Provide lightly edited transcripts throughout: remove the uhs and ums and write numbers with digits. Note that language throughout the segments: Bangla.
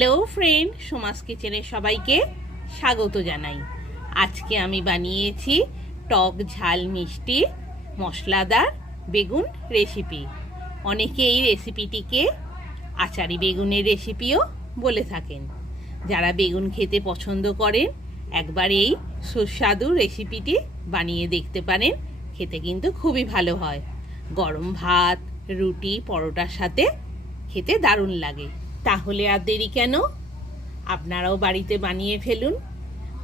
হ্যালো ফ্রেন্ড, সোমাস কিচেনে সবাইকে স্বাগত জানাই। আজকে আমি বানিয়েছি টক ঝাল মিষ্টি মশলাদার বেগুন রেসিপি। অনেকে এই রেসিপিটিকে আচারি বেগুনের রেসিপিও বলে থাকেন। যারা বেগুন খেতে পছন্দ করেন একবার এই সুস্বাদু রেসিপিটি বানিয়ে দেখতে পারেন। খেতে কিন্তু খুবই ভালো হয়। গরম ভাত, রুটি, পরোটার সাথে খেতে দারুণ লাগে। তাহলে আর দেরি কেন, আপনারাও বাড়িতে বানিয়ে ফেলুন।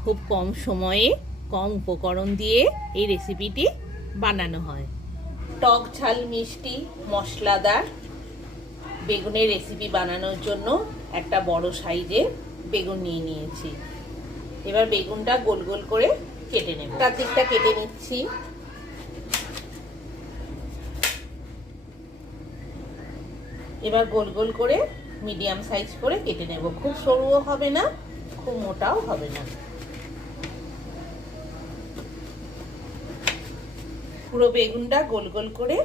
খুব কম সময়ে কম উপকরণ দিয়ে এই রেসিপিটি বানানো হয়। টক ঝাল মিষ্টি মশলাদার বেগুনের রেসিপি বানানোর জন্য একটা বড় সাইজের বেগুন নিয়ে নিয়েছি। এবার বেগুনটা গোল গোল করে কেটে নেব। তার দিকটা কেটে নিচ্ছি। এবার গোল গোল করে মিডিয়াম সাইজ করে কেটে নেব। খুব সরুও হবে না, খুব মোটাও হবে না। পুরো বেগুনটা গোল গোল করে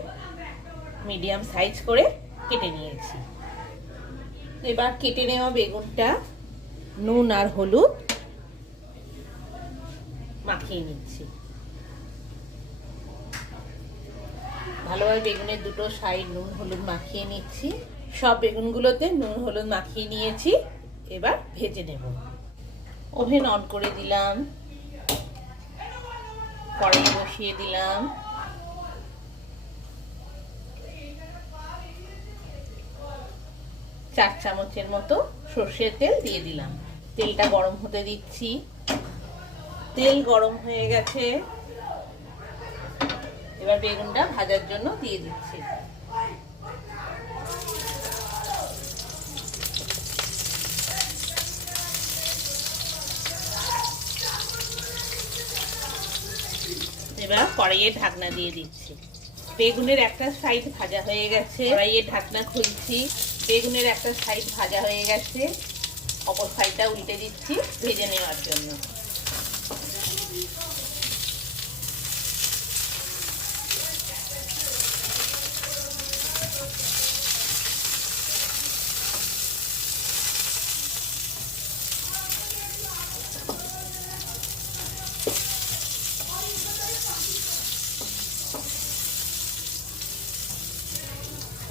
মিডিয়াম সাইজ করে কেটে নিয়েছি। এবার কেটে নেওয়া বেগুনটা নুন আর হলুদ মাখিয়ে নিচ্ছি। ভালোভাবে বেগুনের দুটো সাইড নুন হলুদ মাখিয়ে নিচ্ছি। সব বেগুনগুলোতে নুন হলুদ মাখিয়ে নিয়েছি। এবার ভেজে নেব। ওভেন অন করে দিলাম, কড়াই বসিয়ে দিলাম। চার চামচের মতো সর্ষের তেল দিয়ে দিলাম। তেলটা গরম হতে দিচ্ছি। তেল গরম হয়ে গেছে। এবার বেগুনটা ভাজার জন্য দিয়ে দিচ্ছি। এবার কড়াইয়ের ঢাকনা দিয়ে দিচ্ছি। বেগুনের একটা সাইড ভাজা হয়ে গেছে। কড়াইয়ের ঢাকনা খুলছি। বেগুনের একটা সাইড ভাজা হয়ে গেছে। অপর সাইডটা উল্টে দিচ্ছি ভেজে নেওয়ার জন্য।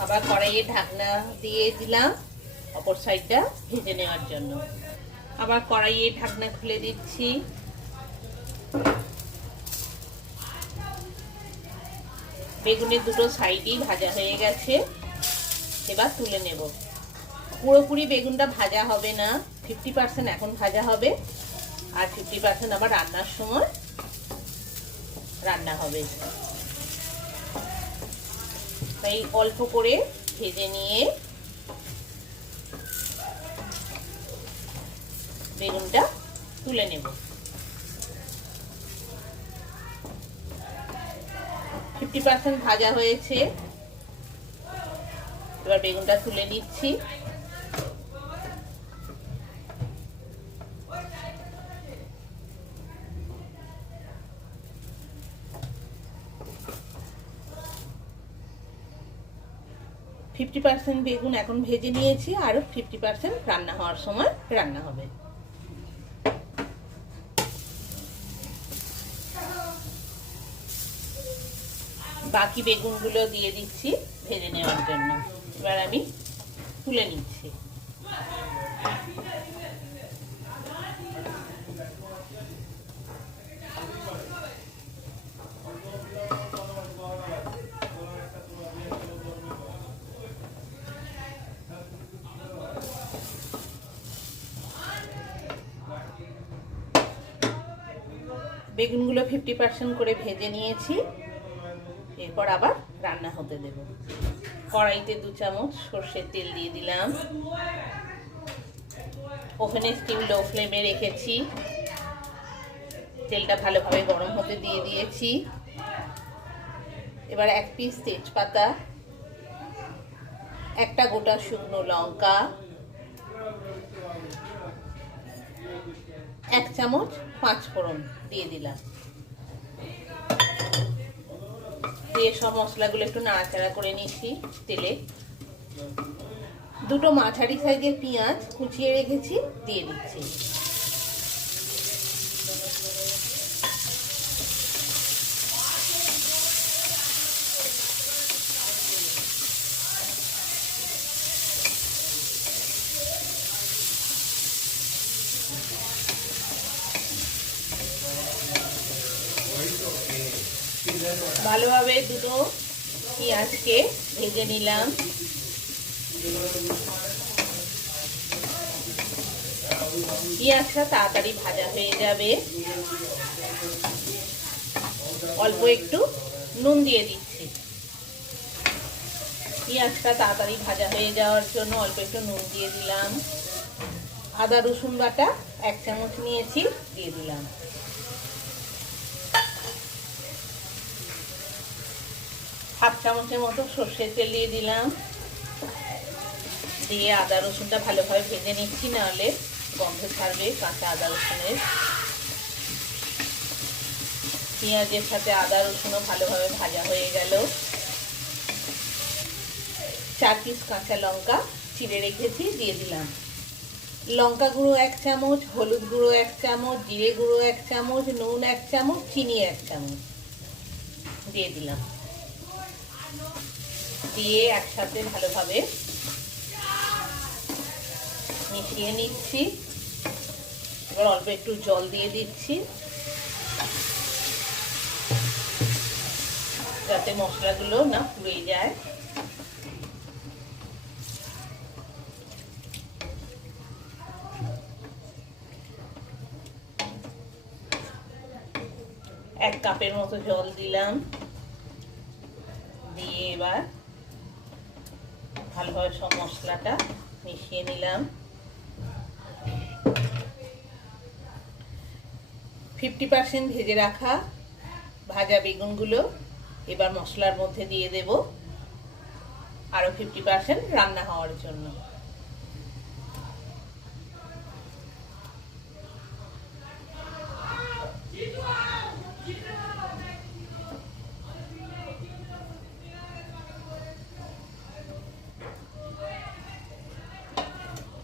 আবার কড়াইয়ে ঢাকনা দিয়ে দিলাম অপর সাইডটা ভেজে নেওয়ার জন্য। আবার কড়াইয়ে ঢাকনা খুলে দিচ্ছি। বেগুনের দুটো সাইডই ভাজা হয়ে গেছে। এবার তুলে নেব। পুরোপুরি বেগুনটা ভাজা হবে না, 50% এখন ভাজা হবে, আর 50% আবার রান্নার সময় রান্না হবে। তাই অল্প করে ভেজে নিয়ে বেগুনটা তুলে নেব। 50% ভাজা হয়েছে। এবার বেগুনটা তুলে নিচ্ছি। বেগুন এখন ভেজে নিয়েছি, আর 50% রান্না হওয়ার সময় রান্না হবে। বাকি বেগুনগুলো দিয়ে দিচ্ছি ভেজে নেওয়ার জন্য। এবার আমি তুলে নিচ্ছি। বেগুনগুলো 50% করে ভেজে নিয়েছি। এরপর আবার রান্না হতে দেব। কড়াইতে 2 চামচ সর্ষের তেল দিয়ে দিলাম। ওভেনে স্টিম লো ফ্লেমে রেখেছি। তেলটা ভালোভাবে গরম হতে দিয়ে দিয়েছি। এবার 1 পিস তেজপাতা, একটা গোটা শুকনো লঙ্কা, 1 চামচ 5 ফোড়ন দিয়ে দিলাম। দিয়ে সব মশলাগুলো একটু নাড়াচাড়া করে নিচ্ছি তেলে। দুটো মাঝারি সাইজের পেঁয়াজ কুচিয়ে রেখেছি, দিয়ে দিচ্ছি। ভালোভাবে দুটো পেঁয়াজকে ভেজে নিলাম। পেঁয়াজটা তাড়াতাড়ি ভাজা হয়ে যাবে। অল্প একটু নুন দিয়ে দিচ্ছি। পেঁয়াজটা তাড়াতাড়ি ভাজা হয়ে যাওয়ার জন্য অল্প একটু নুন দিয়ে দিলাম। আদা রসুন বাটা 1 চামচ নিয়েছি, দিয়ে দিলাম। হাফ চামচের মতো সর্ষের তেল দিয়ে দিলাম। দিয়ে আদা রসুনটা ভালোভাবে ভেজে নিচ্ছি, নাহলে গন্ধ ছাড়বে কাঁচা আদা রসুনের। পেঁয়াজের সাথে আদা রসুনও ভালোভাবে ভাজা হয়ে গেল। 4 পিস কাঁচা লঙ্কা চিড়ে রেখেছি, দিয়ে দিলাম। লঙ্কা গুঁড়ো 1 চামচ, হলুদ গুঁড়ো 1 চামচ, জিরে গুঁড়ো 1 চামচ, নুন 1 চামচ, চিনি 1 চামচ দিয়ে দিলাম। দিয়ে একসাথে ভালোভাবে মিশিয়ে নিচ্ছি। এবার অল্প একটু জল দিয়ে দিচ্ছি, যাতে মশলাগুলো না পুড়ে যায়। এক কাপের মতো জল দিলাম। দিয়ে এবার ভালোভাবে সব মশলাটা মিশিয়ে নিলাম। 50% ভেজে রাখা ভাজা বেগুনগুলো এবার মশলার মধ্যে দিয়ে দেব, আরো 50% রান্না হওয়ার জন্য।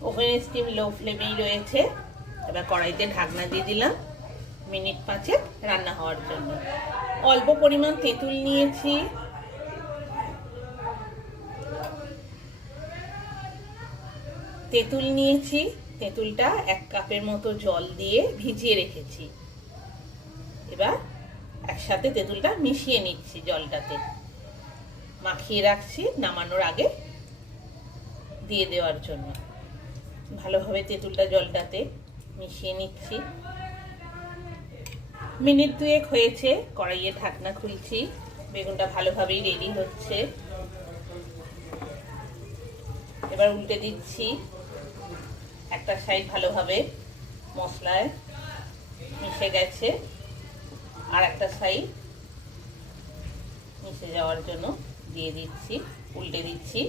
ওভেনের স্টিম লো ফ্লেমেই রয়েছে। এবার কড়াইতে ঢাকনা দিয়ে দিলাম মিনিট 5 রান্না হওয়ার জন্য। অল্প পরিমাণ তেঁতুল নিয়েছি, তেঁতুলটা 1 কাপের মতো জল দিয়ে ভিজিয়ে রেখেছি। এবার একসাথে তেঁতুলটা মিশিয়ে নিচ্ছি, জলটাতে মাখিয়ে রাখছি নামানোর আগে দিয়ে দেওয়ার জন্য। ভালোভাবে তেঁতুলটা জলটাতে মিশিয়ে নিচ্ছি। মিনিট 2 হয়েছে, কড়াইয়ে ঢাকনা খুলছি। বেগুনটা ভালোভাবেই রেডি হচ্ছে। এবার উল্টে দিচ্ছি। একটা সাইড ভালোভাবে মশলায় মিশে গেছে, আর একটা সাইড মিশে যাওয়ার জন্য দিয়ে দিচ্ছি, উল্টে দিচ্ছি।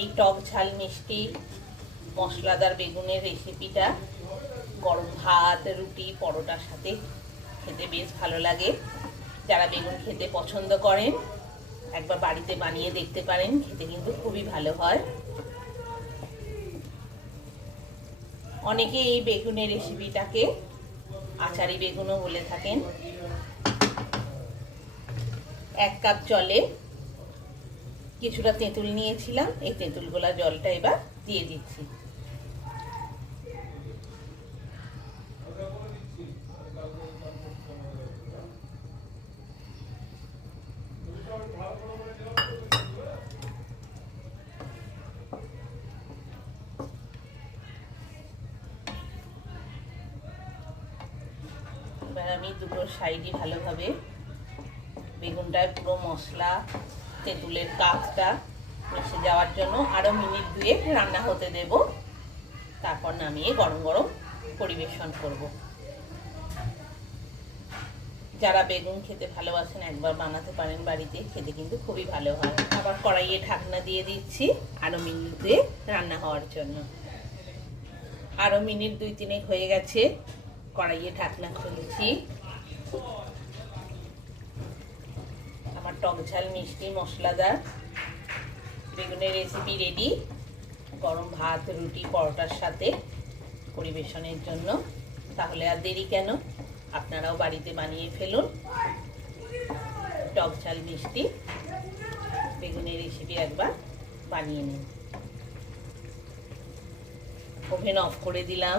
এই টক ঝাল মিষ্টি মশলাদার বেগুনের রেসিপিটা গরম ভাত, রুটি, পরোটার সাথে খেতে বেশ ভালো লাগে। যারা বেগুন খেতে পছন্দ করেন একবার বাড়িতে বানিয়ে দেখতে পারেন, খেতে কিন্তু খুবই ভালো হয়। অনেকে এই বেগুনের রেসিপিটাকে আচারি বেগুনও বলে থাকেন। 1 কাপ জলে কিছুটা তেঁতুল নিয়েছিলাম, এই তেঁতুল গোলা জলটা এবার দিয়ে দিচ্ছি। এবার আমি দুটো সাইডই ভালোভাবে বেগুনটায় পুরো মশলা তেঁতুলের কাপটা মিশে যাওয়ার জন্য আরো মিনিট 2 রান্না হতে দেব। তারপর নামিয়ে গরম গরম পরিবেশন করব। যারা বেগুন খেতে ভালোবাসেন একবার বানাতে পারেন বাড়িতে, খেতে কিন্তু খুবই ভালো হয়। আবার কড়াইয়ে ঢাকনা দিয়ে দিচ্ছি আরো মিনিট 2 রান্না হওয়ার জন্য। আরো মিনিট 2-3 হয়ে গেছে, কড়াইয়ে ঢাকনা খুলছি। আমার টক ঝাল মিষ্টি মশলাদার বেগুনের রেসিপি রেডি। গরম ভাত, রুটি, পরোটার সাথে পরিবেশনের জন্য। তাহলে আর দেরি কেন, আপনারাও বাড়িতে বানিয়ে ফেলুন টক ঝাল মিষ্টি বেগুনের রেসিপি, একবার বানিয়ে নিন। ওভেন অফ করে দিলাম।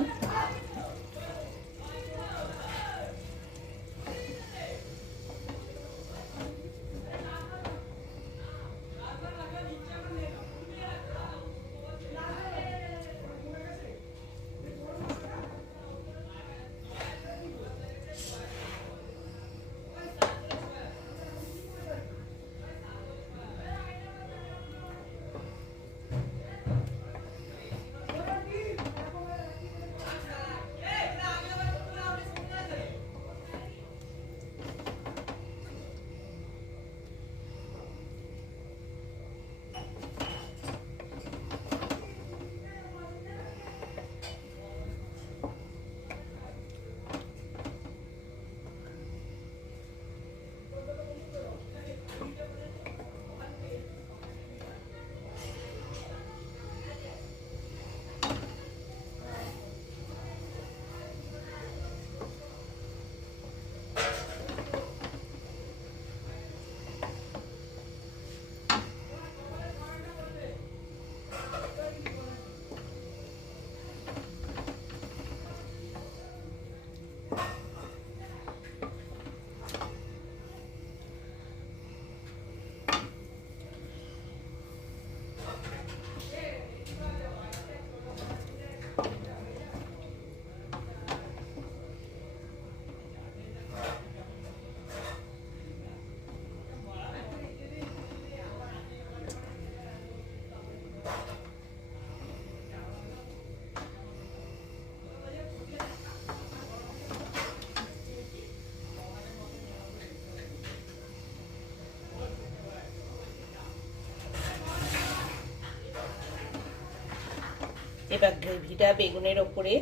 এবার গ্রেভিটা বেগুনের ওপরে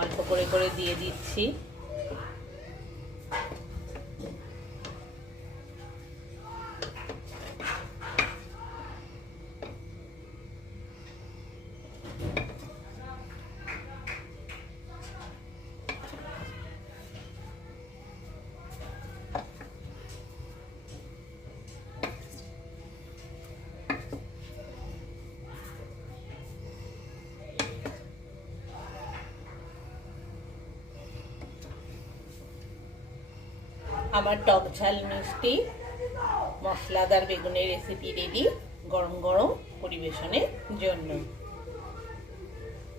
অল্প করে করে দিয়ে দিচ্ছি। আমার টক ঝাল মিষ্টি মশলাদার বেগুনের রেসিপি রেডি, গরম গরম পরিবেশনের জন্য।